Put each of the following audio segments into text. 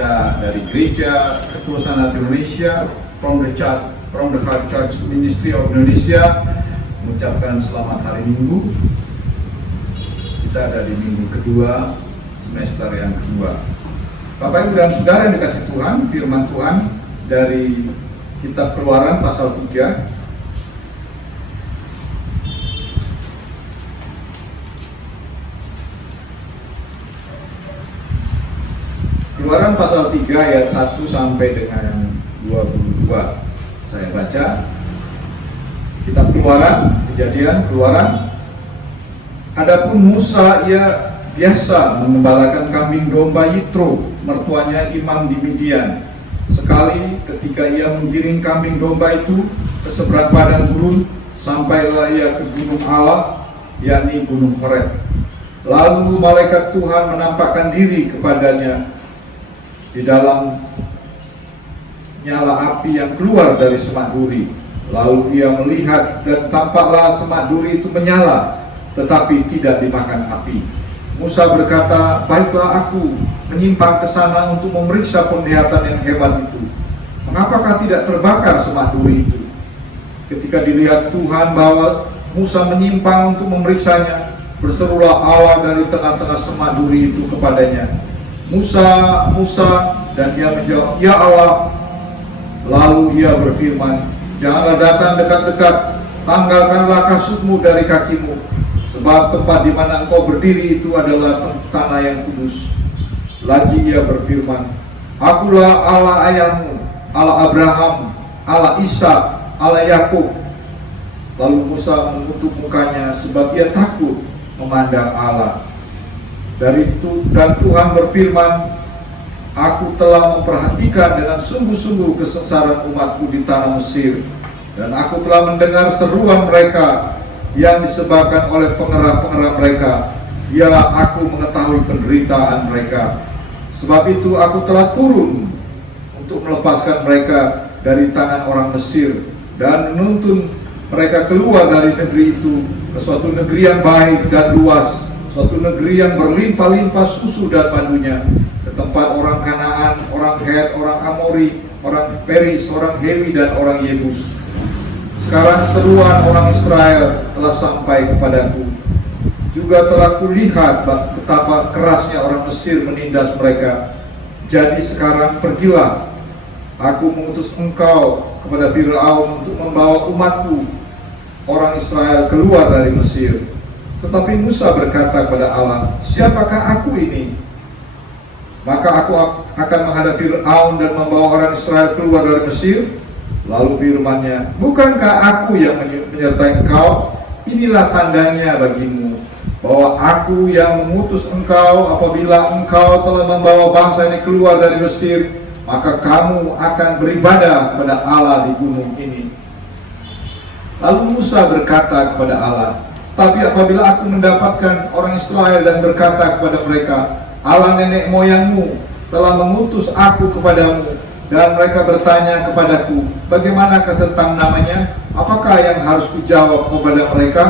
kita dari Gereja Ketulusan Hati Indonesia, from the Heart Church Ministry of Indonesia, mengucapkan selamat hari Minggu. Kita ada di minggu kedua, semester yang kedua. Bapak Ibu dan Saudara yang dikasih Tuhan, firman Tuhan dari Kitab Keluaran pasal 3. Keluaran pasal 3 ayat 1 sampai dengan 22. Saya baca. Kitab Keluaran, Kejadian, Keluaran. Adapun Musa, ia biasa mengembalakan kambing domba Yitro, mertuanya imam di Midian. Sekali ketika ia menggiring kambing domba itu ke seberang padang gurun, sampailah ia ke gunung Allah, yakni gunung Horeb. Lalu malaikat Tuhan menampakkan diri kepadanya di dalam nyala api yang keluar dari semak duri. Lalu ia melihat dan tampaklah semak duri itu menyala, tetapi tidak dimakan api. Musa berkata, baiklah aku menyimpang ke sana untuk memeriksa penglihatan yang hebat itu. Mengapakah tidak terbakar semak duri itu? Ketika dilihat Tuhan bahwa Musa menyimpang untuk memeriksanya, berserulah Allah dari tengah-tengah semak duri itu kepadanya, Musa, Musa, dan dia menjawab, ya Allah. Lalu ia berfirman, janganlah datang dekat-dekat, tanggalkanlah kasutmu dari kakimu, sebab tempat di mana engkau berdiri itu adalah tanah yang kudus. Lagi ia berfirman, akulah Allah ayahmu, Allah Abraham, Allah Ishak, Allah Yakub. Lalu Musa mengutuk mukanya, sebab ia takut memandang Allah. Dari itu, dan Tuhan berfirman, aku telah memperhatikan dengan sungguh-sungguh kesengsaraan umatku di tanah Mesir, dan aku telah mendengar seruan mereka yang disebabkan oleh pengerah-pengerah mereka. Ya, aku mengetahui penderitaan mereka. Sebab itu aku telah turun untuk melepaskan mereka dari tangan orang Mesir dan menuntun mereka keluar dari negeri itu ke suatu negeri yang baik dan luas, suatu negeri yang berlimpah-limpah susu dan madunya, ke tempat orang Kanaan, orang Het, orang Amori, orang Peris, orang Hewi, dan orang Yebus. Sekarang seruan orang Israel telah sampai kepadaku. Juga telah kulihat betapa kerasnya orang Mesir menindas mereka. Jadi sekarang pergilah, aku mengutus engkau kepada Fir'aun untuk membawa umatku, orang Israel, keluar dari Mesir. Tetapi Musa berkata kepada Allah, siapakah aku ini? Maka aku akan menghadap Fir'aun dan membawa orang Israel keluar dari Mesir. Lalu firman-Nya, bukankah aku yang menyertai engkau? Inilah tandanya bagimu, bahwa aku yang mengutus engkau. Apabila engkau telah membawa bangsa ini keluar dari Mesir, maka kamu akan beribadah kepada Allah di gunung ini. Lalu Musa berkata kepada Allah, tapi apabila aku mendapatkan orang Israel dan berkata kepada mereka, Allah nenek moyangmu telah mengutus aku kepadamu, dan mereka bertanya kepadaku, bagaimanakah tentang namanya? Apakah yang harus kujawab kepada mereka?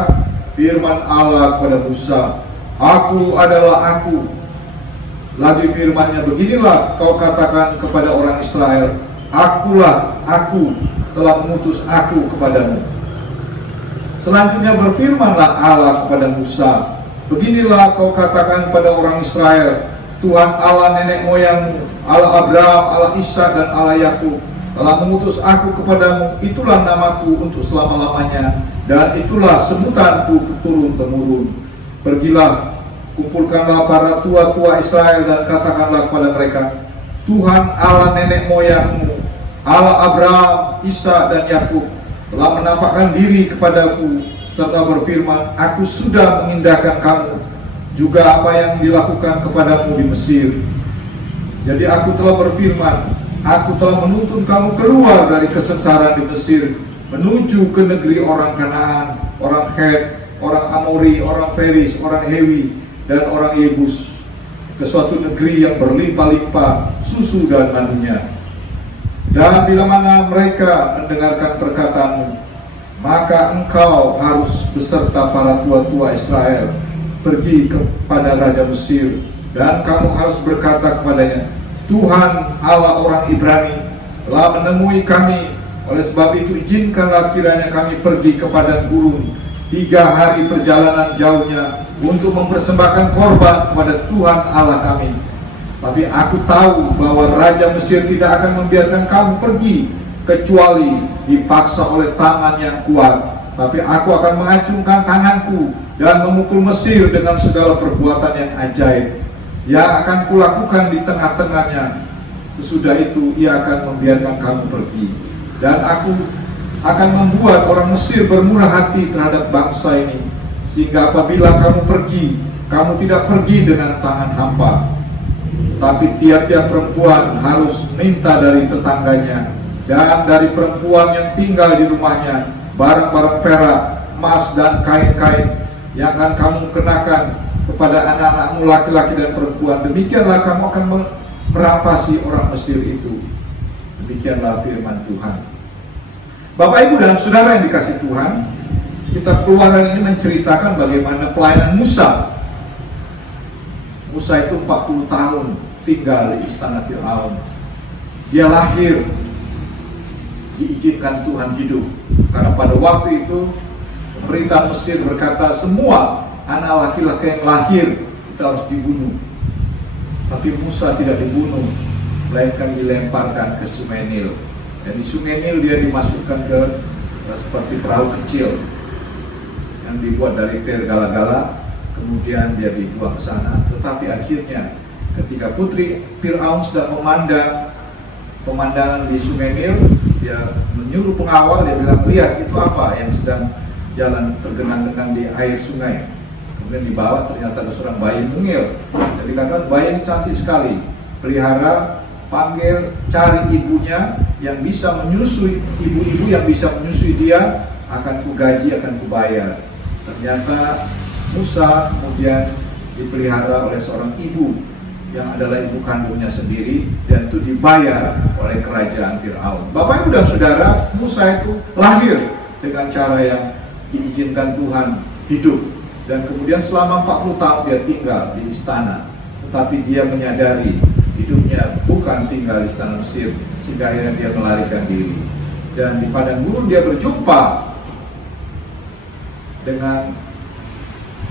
Firman Allah kepada Musa, aku adalah aku. Lagi firman-Nya, beginilah kau katakan kepada orang Israel, akulah aku, telah mengutus aku kepadamu. Selanjutnya berfirmanlah Allah kepada Musa, beginilah kau katakan pada orang Israel, Tuhan Allah nenek moyangmu, Allah Abraham, Allah Ishak, dan Allah Yakub telah mengutus aku kepadamu. Itulah namaku untuk selama-lamanya, dan itulah sebutanku turun-temurun. Pergilah, kumpulkanlah para tua-tua Israel dan katakanlah kepada mereka, Tuhan Allah nenek moyangmu, Allah Abraham, Ishak, dan Yakub telah menampakkan diri kepadaku serta berfirman, aku sudah memindahkan kamu juga apa yang dilakukan kepadamu di Mesir. Jadi aku telah berfirman, aku telah menuntun kamu keluar dari kesengsaraan di Mesir, menuju ke negeri orang Kanaan, orang Het, orang Amori, orang Peris, orang Hewi, dan orang Yebus, ke suatu negeri yang berlimpah-limpah susu dan madunya. Dan bila mana mereka mendengarkan perkataanmu, maka engkau harus beserta para tua-tua Israel pergi kepada Raja Mesir, dan kamu harus berkata kepadanya, Tuhan Allah orang Ibrani telah menemui kami. Oleh sebab itu izinkanlah kiranya kami pergi ke padang gurun 3 hari perjalanan jauhnya untuk mempersembahkan korban kepada Tuhan Allah kami. Tapi aku tahu bahwa Raja Mesir tidak akan membiarkan kamu pergi kecuali dipaksa oleh tangan yang kuat. Tapi aku akan mengacungkan tanganku dan memukul Mesir dengan segala perbuatan yang ajaib yang akan kulakukan di tengah-tengahnya. Sesudah itu ia akan membiarkan kamu pergi. Dan aku akan membuat orang Mesir bermurah hati terhadap bangsa ini, sehingga apabila kamu pergi, kamu tidak pergi dengan tangan hampa. Tapi tiap-tiap perempuan harus minta dari tetangganya dan dari perempuan yang tinggal di rumahnya barang-barang perak, emas, dan kain-kain yang akan kamu kenakan kepada anak-anakmu laki-laki dan perempuan. Demikianlah kamu akan merampasi orang Mesir itu. Demikianlah firman Tuhan. Bapak, Ibu, dan Saudara yang dikasih Tuhan, kitab Keluaran ini menceritakan bagaimana pelayanan Musa. Musa itu 40 tahun tinggal di istana Fir'aun. Dia lahir, diizinkan Tuhan hidup. Karena pada waktu itu pemerintah Mesir berkata semua anak laki-laki yang lahir itu harus dibunuh. Tapi Musa tidak dibunuh, melainkan dilemparkan ke Sungai Nil. Dan di Sungai Nil dia dimasukkan ke seperti perahu kecil yang dibuat dari tir gala-gala, kemudian dia dibuang ke sana. Tetapi akhirnya ketika putri Fir'aun sedang memandang pemandangan di Sungai Nil, dia menyuruh pengawal, dia bilang, lihat itu apa yang sedang jalan tergenang-genang di air sungai. Kemudian di bawah ternyata ada seorang bayi mungil. Jadi dikatakan bayi ini cantik sekali, pelihara, panggil, cari ibunya yang bisa menyusui, ibu-ibu yang bisa menyusui dia, akan kugaji, akan kubayar. Ternyata Musa kemudian dipelihara oleh seorang ibu yang adalah ibu kandungnya sendiri, dan itu dibayar oleh kerajaan Fir'aun. Bapak, Ibu, dan Saudara, Musa itu lahir dengan cara yang diizinkan Tuhan hidup, dan kemudian selama 40 tahun dia tinggal di istana. Tetapi dia menyadari hidupnya bukan tinggal di istana Mesir, sehingga akhirnya dia melarikan diri. Dan di padang gurun dia berjumpa dengan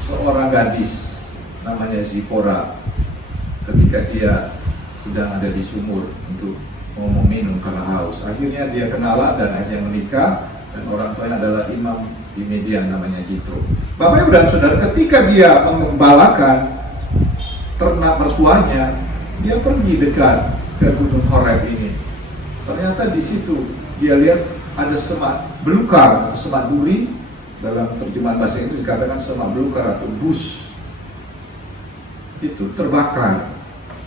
seorang gadis namanya Zipora, ketika dia sedang ada di sumur untuk mau minum karena haus. Akhirnya dia kenalan dan akhirnya menikah, dan orang tuanya adalah imam di Midian namanya Jitro. Bapak, Ibu, dan Saudara, ketika dia mengembalakan ternak mertuanya, dia pergi dekat ke Gunung Horeb ini. Ternyata di situ dia lihat ada semak belukar atau semak duri. Dalam terjemahan bahasa Inggris dikatakan semak belukar atau bush. Itu terbakar.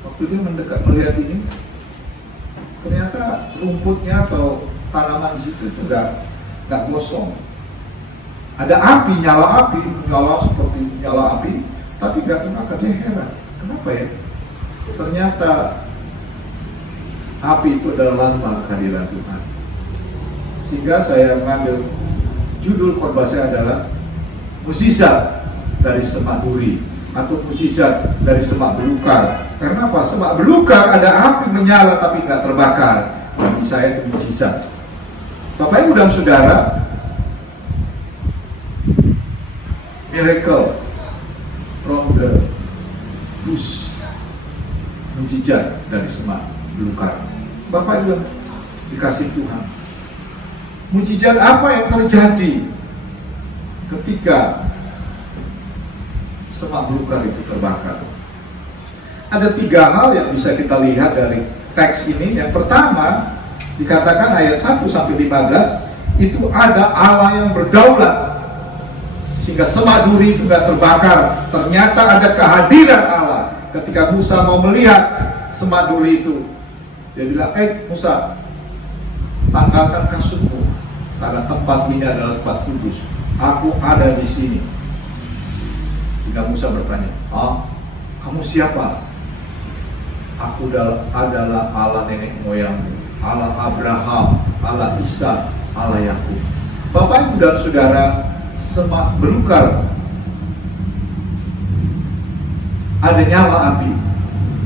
Waktu dia mendekat melihat ini, ternyata rumputnya atau tanaman di situ itu nggak gosong. Ada api, nyala seperti nyala api, tapi nggak terbakar. Dia heran, kenapa ya? Ternyata api itu adalah lambang kehadiran Tuhan. Sehingga saya mengambil judul khotbah saya adalah mukjizat dari semak duri atau mukjizat dari semak belukar. Karena apa? Semak belukar ada api menyala tapi nggak terbakar. Bagi saya itu mukjizat. Bapak, Ibu, dan Saudara, miracle from the bush, mukjizat dari semak belukar. Bapak, Ibu, dikasih Tuhan, mukjizat apa yang terjadi ketika semak belukar itu terbakar? Ada 3 hal yang bisa kita lihat dari teks ini. Yang pertama, dikatakan ayat 1-15, itu ada Allah yang berdaulat sehingga semak duri itu nggak terbakar. Ternyata ada kehadiran Allah. Ketika Musa mau melihat semak duri itu, dia bilang, Musa, tanggalkan kasutmu, karena tempat ini adalah tempat kudus. Aku ada di sini. Sehingga Musa bertanya, kamu siapa? Aku adalah Allah nenek moyangmu, Allah Abraham, Allah Ishak, Allah Yakub. Bapak, Ibu, dan Saudara, semak belukar ada nyala api,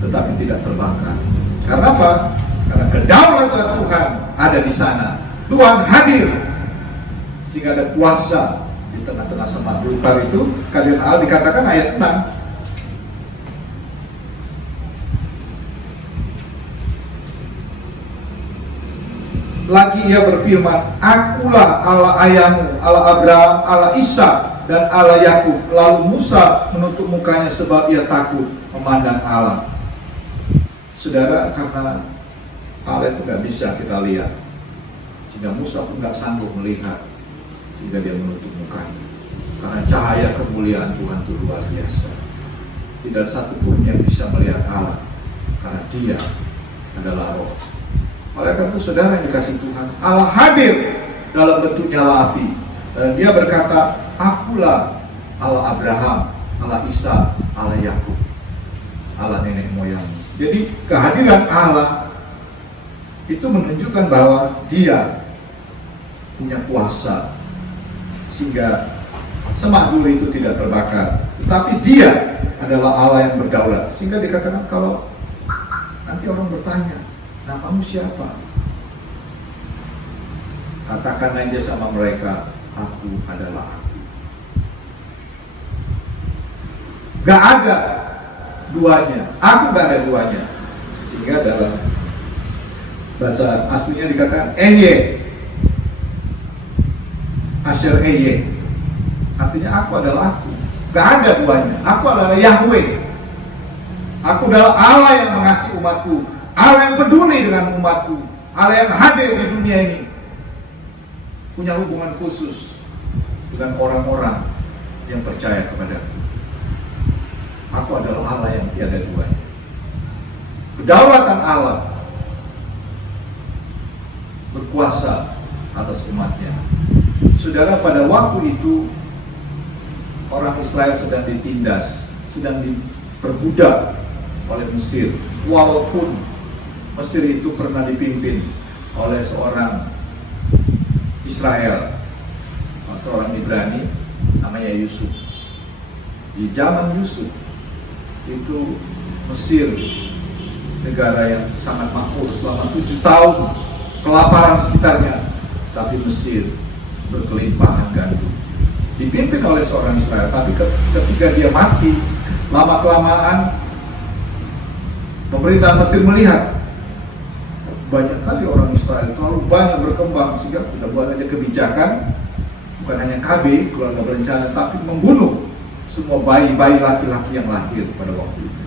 tetapi tidak terbakar. Karena apa? Karena kedaulatan Tuhan ada di sana. Tuhan hadir sehingga ada kuasa di tengah-tengah semak belukar itu. Kehadiran Allah dikatakan ayat 6. Lagi ia berfirman, Akulah Allah ayahmu, Allah Abraham, Allah Ishak, dan Allah Yakub. Lalu Musa menutup mukanya sebab ia takut memandang Allah. Saudara, karena Allah itu nggak bisa kita lihat, sehingga Musa pun nggak sanggup melihat, sehingga dia menutup mukanya. Karena cahaya kemuliaan Tuhan itu luar biasa. Tidak ada satupun yang bisa melihat Allah, karena Dia adalah Roh. Oleh karena itu, saudara yang dikasih Tuhan, Allah hadir dalam bentuk nyala api. Dan Dia berkata, Akulah Allah Abraham, Allah Ishak, Allah Yakub, Allah nenek moyang. Jadi kehadiran Allah itu menunjukkan bahwa Dia punya kuasa sehingga semak duri itu tidak terbakar. Tetapi Dia adalah Allah yang berdaulat. Sehingga dikatakan kalau nanti orang bertanya, namamu siapa? Katakan aja sama mereka, Aku adalah Aku. Gak ada duanya, Aku gak ada duanya. Sehingga dalam bahasa aslinya dikatakan Eye, Asher Eye, artinya Aku adalah Aku. Gak ada duanya. Aku adalah Yahweh. Aku adalah Allah yang mengasihi umatku, Allah yang peduli dengan umatku, Allah yang hadir di dunia ini, punya hubungan khusus dengan orang-orang yang percaya kepadaku. Aku adalah Allah yang tiada duanya. Kedaulatan Allah berkuasa atas umatnya. Saudara, pada waktu itu orang Israel sedang ditindas, sedang diperbudak oleh Mesir. Walaupun Mesir itu pernah dipimpin oleh seorang Israel, seorang Ibrani namanya Yusuf. Di zaman Yusuf itu Mesir negara yang sangat makmur selama 7 tahun, kelaparan sekitarnya, tapi Mesir berkelimpahan gandum, dipimpin oleh seorang Israel. Tapi ketika dia mati, lama-kelamaan pemerintah Mesir melihat banyak kali orang Israel terlalu banyak berkembang, sehingga kita buat aja kebijakan, bukan hanya KB, keluarga berencana, tapi membunuh semua bayi-bayi laki-laki yang lahir pada waktu itu.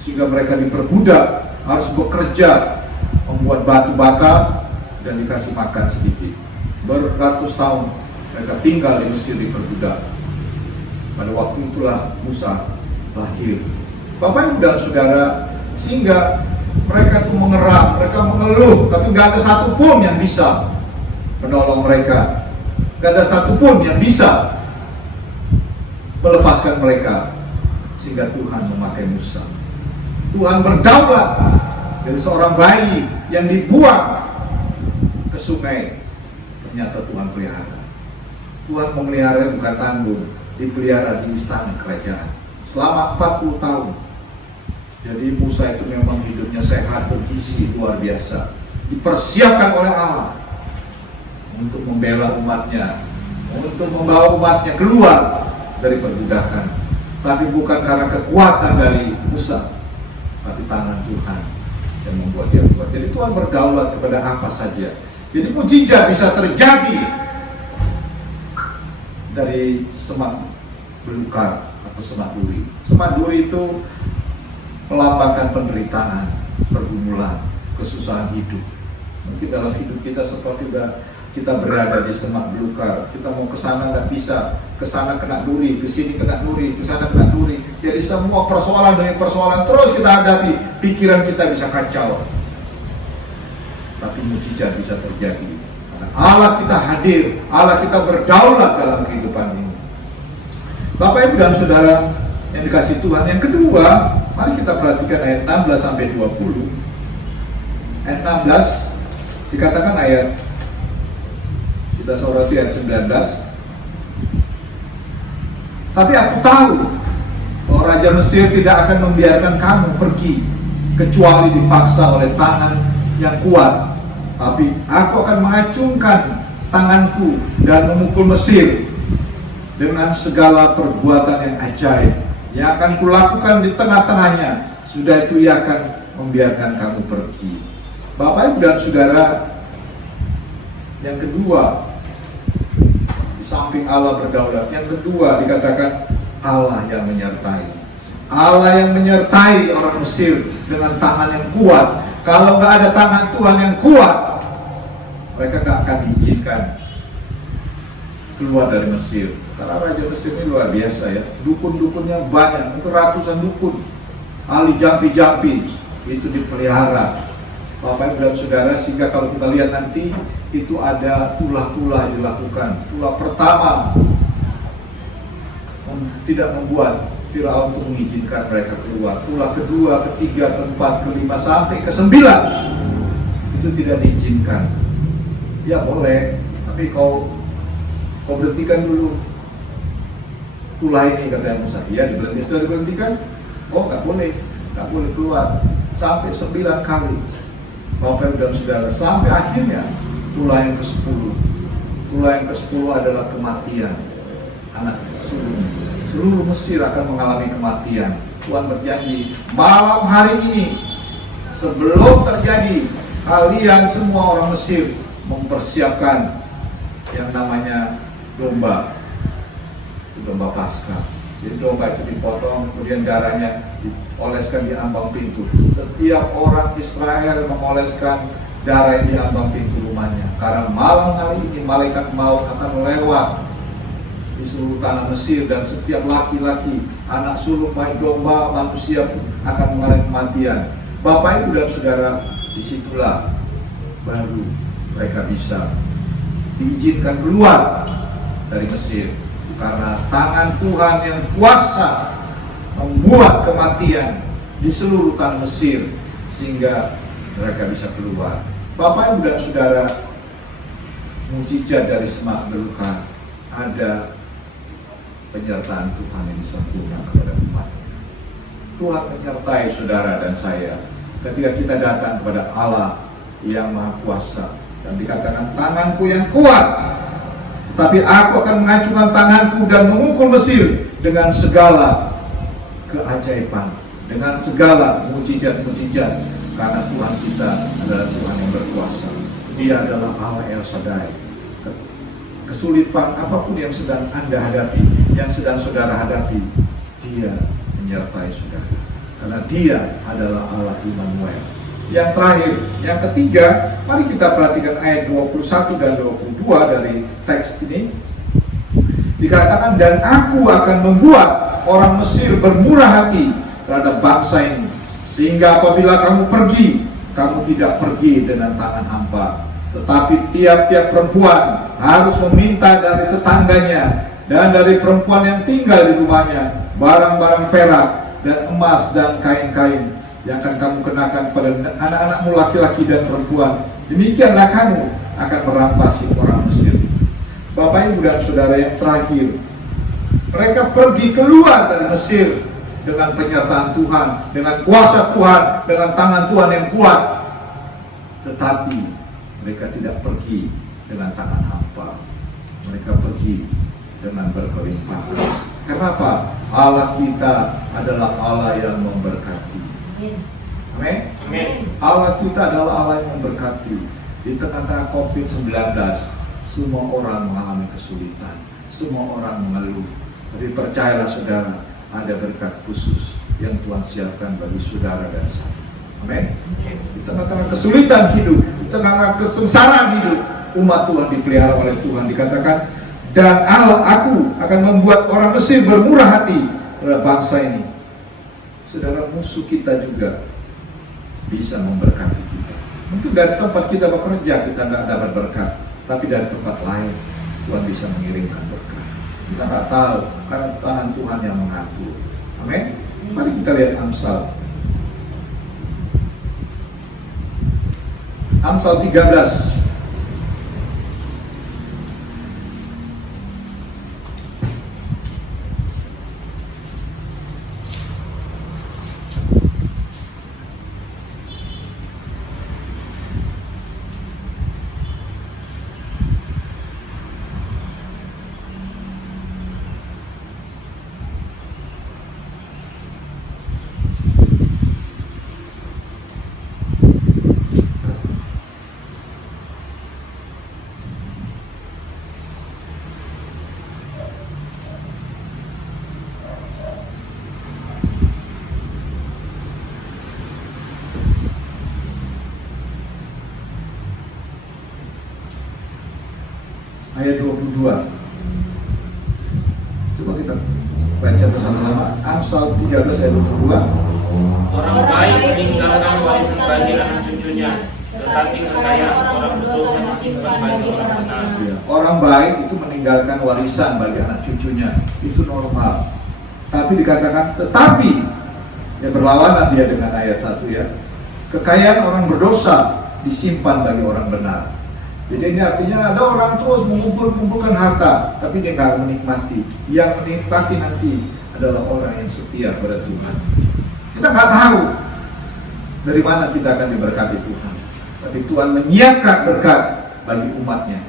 Sehingga mereka diperbudak, harus bekerja, membuat batu bata dan dikasih makan sedikit. Beratus tahun mereka tinggal di Mesir diperbudak. Pada waktu itulah Musa lahir. Bapak Ibu dan Saudara, sehingga mereka itu mengerang, mereka mengeluh, tapi nggak ada satupun yang bisa menolong mereka. Nggak ada satupun yang bisa melepaskan mereka. Sehingga Tuhan memakai Musa. Tuhan berdaulat dari seorang bayi yang dibuang ke sungai. Ternyata Tuhan pelihara. Tuhan memelihara bukan tanggung, dipelihara di istana kerajaan selama 40 tahun. Jadi Musa itu memang hidupnya sehat, bergizi, luar biasa. Dipersiapkan oleh Allah untuk membela umatnya, untuk membawa umatnya keluar dari perbudakan. Tapi bukan karena kekuatan dari Musa, tapi tangan Tuhan yang membuat dia kuat. Jadi Tuhan berdaulat kepada apa saja. Jadi mujizat bisa terjadi dari semak belukar atau semak duri. Semak duri itu melambangkan penderitaan, pergumulan, kesusahan hidup. Mungkin dalam hidup kita seperti kita berada di semak belukar. Kita mau ke sana nggak bisa, ke sana kena duri, ke sini kena duri, ke sana kena duri. Jadi semua persoalan demi persoalan terus kita hadapi. Pikiran kita bisa kacau. Tapi mujizat bisa terjadi. Karena Allah kita hadir, Allah kita berdaulat dalam kehidupan ini. Bapak Ibu dan Saudara yang dikasih Tuhan. Yang kedua, mari kita perhatikan ayat 16 sampai 20. Ayat 16 dikatakan kita soroti ayat 19. Tapi aku tahu bahwa Raja Mesir tidak akan membiarkan kamu pergi kecuali dipaksa oleh tangan yang kuat. Tapi aku akan mengacungkan tanganku dan memukul Mesir dengan segala perbuatan yang ajaib yang akan kulakukan di tengah-tengahnya. Sudah itu ia akan membiarkan kamu pergi. Bapak, Ibu, dan Saudara, yang kedua, di samping Allah berdaulat, yang kedua dikatakan Allah yang menyertai. Allah yang menyertai orang Mesir dengan tangan yang kuat. Kalau nggak ada tangan Tuhan yang kuat, mereka nggak akan diizinkan keluar dari Mesir. Karena Raja Mesir ini luar biasa ya. Dukun-dukunnya banyak, mungkin ratusan dukun. Ahli jampi-jampi itu dipelihara. Bapak, Ibu, dan Saudara, sehingga kalau kita lihat nanti itu ada tulah-tulah dilakukan. Tulah pertama tidak membuat Firaun untuk mengizinkan mereka keluar. Tulah kedua, ketiga, keempat, kelima, sampai ke-9 itu tidak diizinkan. Ya boleh, tapi kau berhentikan dulu tulah ini, kata Musa. Iya, diberhentikan. Sudah diberhentikan? Oh, nggak boleh keluar sampai 9 kali. Bapak, Ibu, dan Saudara, sampai akhirnya tulah yang ke-10. Tulah yang ke-10 adalah kematian anak sulung. Seluruh Mesir akan mengalami kematian. Tuhan berjanji, malam hari ini sebelum terjadi, kalian semua orang Mesir mempersiapkan yang namanya domba. Domba Paskah. Jadi domba itu dipotong, kemudian darahnya dioleskan di ambang pintu. Setiap orang Israel mengoleskan darah di ambang pintu rumahnya. Karena malam hari ini malaikat maut akan lewat di seluruh tanah Mesir, dan setiap laki-laki, anak sulung, baik domba, manusia pun akan mengalami kematian. Bapak, Ibu, dan Saudara, disitulah baru mereka bisa diizinkan keluar dari Mesir. Karena tangan Tuhan yang kuasa membuat kematian di seluruh tanah Mesir, sehingga mereka bisa keluar. Bapak, Ibu, dan Saudara, mujizat dari semak belukar, ada penyertaan Tuhan yang sempurna kepada umat. Tuhan menyertai saudara dan saya ketika kita datang kepada Allah yang Maha Kuasa, dan dikatakan tanganku yang kuat, tapi aku akan mengacungkan tanganku dan memukul Mesir dengan segala keajaiban, dengan segala mujizat-mujizat, karena Tuhan kita adalah Tuhan yang berkuasa. Dia adalah Allah El Shaddai. Kesulitan apapun yang sedang Anda hadapi, yang sedang saudara hadapi, Dia menyertai saudara, karena Dia adalah Allah Immanuel. Yang terakhir, yang ketiga, mari kita perhatikan ayat 21 dan 22 dari teks ini. Dikatakan, dan aku akan membuat orang Mesir bermurah hati terhadap bangsa ini, sehingga apabila kamu pergi, kamu tidak pergi dengan tangan hampa, tetapi tiap-tiap perempuan harus meminta dari tetangganya dan dari perempuan yang tinggal di rumahnya barang-barang perak dan emas dan kain-kain yang akan kamu kenakan pada anak-anakmu laki-laki dan perempuan. Demikianlah kamu akan merampas orang Mesir. Bapak, Ibu, dan Saudara, yang terakhir, mereka pergi keluar dari Mesir dengan penyertaan Tuhan, dengan kuasa Tuhan, dengan tangan Tuhan yang kuat. Tetapi mereka tidak pergi dengan tangan hampa. Mereka pergi dengan berkelimpahan. Kenapa? Allah kita adalah Allah yang memberkati. Amin. Allah kita adalah Allah yang memberkati. Di tengah-tengah COVID-19, semua orang mengalami kesulitan, semua orang mengeluh. Tapi percayalah saudara, ada berkat khusus yang Tuhan siapkan bagi saudara dan saya. Amin. Di tengah-tengah kesulitan hidup, di tengah-tengah kesengsaraan hidup, umat Tuhan dipelihara oleh Tuhan. Dikatakan, dan aku akan membuat orang Mesir bermurah hati terhadap bangsa ini. Saudara, musuh kita juga bisa memberkati kita. Mungkin dari tempat kita bekerja kita nggak dapat berkat, tapi dari tempat lain Tuhan bisa mengirimkan berkat. Kita nggak tahu, karena tangan Tuhan yang mengatur. Amin. Mari kita lihat Amsal. Amsal 13. 22. Coba kita baca bersama-sama Amsal 13 ayat 22. Orang baik meninggalkan warisan bagi anak cucunya, tetapi kekayaan orang berdosa disimpan bagi orang benar. Ya, orang baik itu meninggalkan warisan bagi anak cucunya, itu normal. Tapi dikatakan tetapi, ya berlawanan dia dengan ayat 1 ya. Kekayaan orang berdosa disimpan bagi orang benar. Jadi ini artinya ada orang terus mengumpulkan harta, tapi dia nggak menikmati. Yang menikmati nanti adalah orang yang setia pada Tuhan. Kita nggak tahu dari mana kita akan diberkati Tuhan, tapi Tuhan menyiapkan berkat bagi umatnya.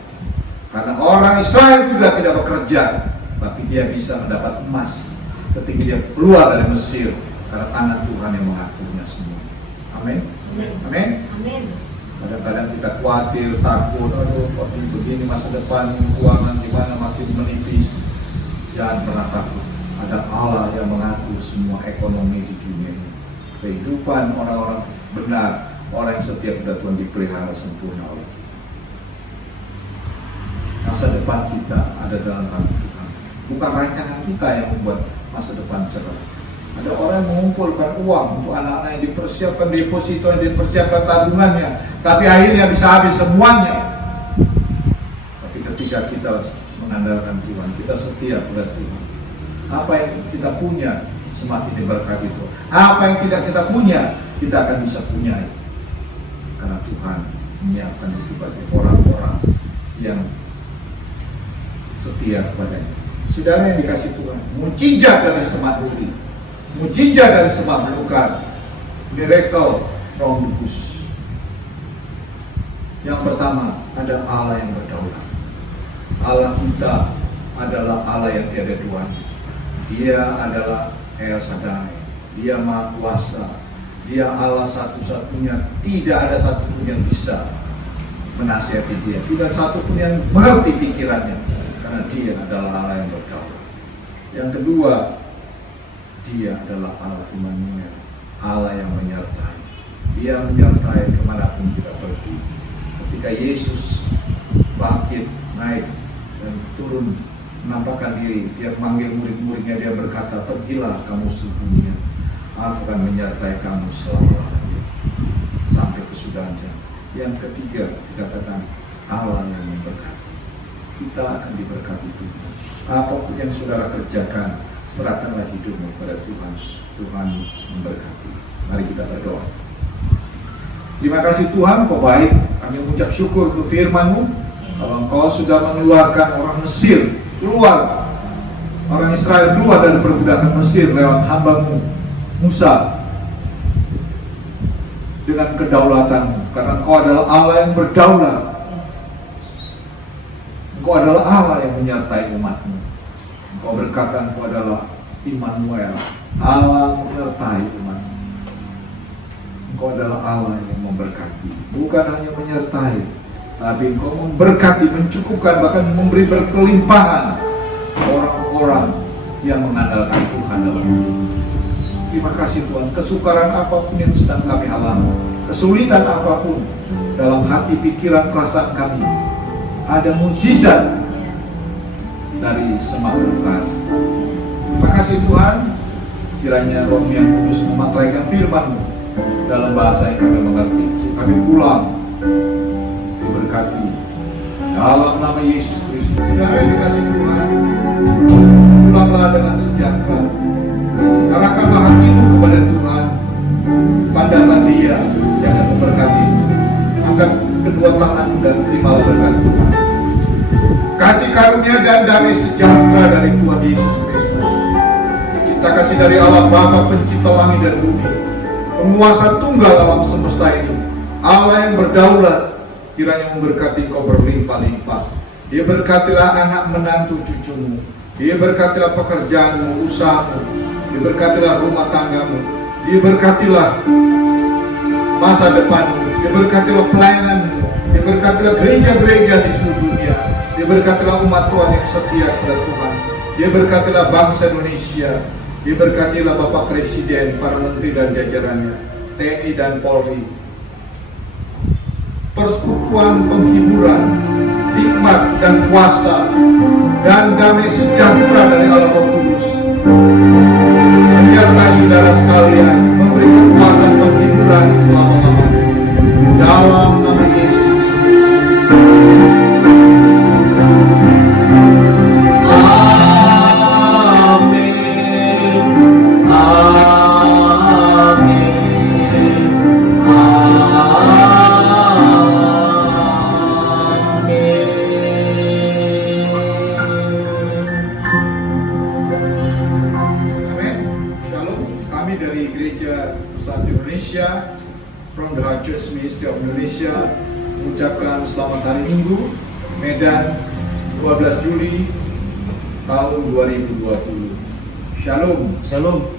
Karena orang Israel juga tidak bekerja, tapi dia bisa mendapat emas ketika dia keluar dari Mesir, karena tangan Tuhan yang mengaturnya semua. Amin. Amin. Amin. Kadang-kadang kita khawatir, takut, aduh kok ini begini masa depan, keuangan di mana makin menipis. Jangan pernah takut. Ada Allah yang mengatur semua ekonomi di dunia ini. Kehidupan orang-orang benar, orang yang setia kepada Tuhan dipelihara sempurna oleh Tuhan. Masa depan kita ada dalam tangan Tuhan. Bukan rancangan kita yang membuat masa depan cerah. Ada orang yang mengumpulkan uang untuk anak-anak yang dipersiapkan deposito, yang dipersiapkan tabungannya, tapi akhirnya bisa habis semuanya. Tapi ketika kita mengandalkan Tuhan, kita setia kepada Tuhan, apa yang kita punya semakin diberkati Tuhan. Apa yang tidak kita punya, kita akan bisa punya. Karena Tuhan menyiapkan itu bagi orang-orang yang setia kepadanya. Saudara yang dikasih Tuhan, mujizat dari semak duri, mujizat dari semak belukar, miracle from the bush. Yang pertama, ada Allah yang berdaulat. Allah kita adalah Allah yang tiada duanya. Dia adalah El Shaddai. Dia Maha Kuasa. Dia Allah satu-satunya. Tidak ada satupun yang bisa menasihati dia. Tidak satupun yang mengerti pikirannya. Karena dia adalah Allah yang berdaulat. Yang kedua, dia adalah Allah Immanuel, Allah yang menyertai. Dia menyertai kemanapun kita pergi. Ketika Yesus bangkit, naik, dan turun menampakkan diri, dia memanggil murid-muridnya, dia berkata, pergilah kamu sedunia, aku akan menyertai kamu selama-lamanya sampai kesudahan zaman. Yang ketiga dikatakan Allah yang memberkati. Kita akan diberkati Tuhan. Apapun yang saudara kerjakan, serahkanlah hidupmu kepada Tuhan. Tuhan memberkati. Mari kita berdoa. Terima kasih Tuhan, Kau baik. Kami mengucap syukur untuk firman-Mu. Kalau Engkau sudah mengeluarkan orang Mesir keluar, orang Israel keluar dari perbudakan Mesir lewat hamba-Mu Musa dengan kedaulatan-Mu, karena Engkau adalah Allah yang berdaulat. Engkau adalah Allah yang menyertai umat-Mu. Engkau berkata Engkau adalah Immanuel, Allah menyertai umat-Mu. Engkau adalah Allah yang memberkati, bukan hanya menyertai, tapi Engkau memberkati, mencukupkan, bahkan memberi berkelimpahan orang-orang yang mengandalkan Tuhan dalam hidup. Terima kasih Tuhan. Kesukaran apapun yang sedang kami alami, kesulitan apapun dalam hati, pikiran, perasaan kami, ada mujizat dari semak belukar. Terima kasih Tuhan. Kiranya Roh yang Kudus memateraikan firman-Mu dalam bahasa yang kami mengerti. Kami pulang diberkati dalam nama Yesus Kristus. Saudara yang dikasih Tuhan, pulanglah dengan sejahtera. Arahkanlah hatimu kepada Tuhan. Pandanglah Dia, jangan memberkati. Angkat kedua tanganmu dan terimalah berkat Tuhan. Kasih karunia dan damai sejahtera dari Tuhan Yesus Kristus, cinta kasih dari Allah Bapa pencipta langit dan bumi, penguasa tunggal alam semesta ini, Allah yang berdaulat, kiranya memberkati kau berlimpah-limpah. Dia berkatilah anak menantu cucumu, dia berkatilah pekerjaanmu, usahamu, dia berkatilah rumah tanggamu, dia berkatilah masa depanmu, dia berkatilah pelayananmu, dia berkatilah gereja-gereja di seluruh dunia, dia berkatilah umat Tuhan yang setia kepada Tuhan, dia berkatilah bangsa Indonesia, dia berkatilah Bapak Presiden, para menteri dan jajarannya, TNI dan Polri, persekutuan penghiburan, hikmah hikmat dan kuasa dan damai sejahtera dari Allah Roh Kudus menyertai saudara sekalian, memberi kekuatan penghiburan selama-lamanya dalam nama Yesus. Dari Gereja Pusat Indonesia, from the Church Ministry of Indonesia, mengucapkan selamat hari Minggu, Medan, 12 Juli tahun 2020. Shalom. Shalom.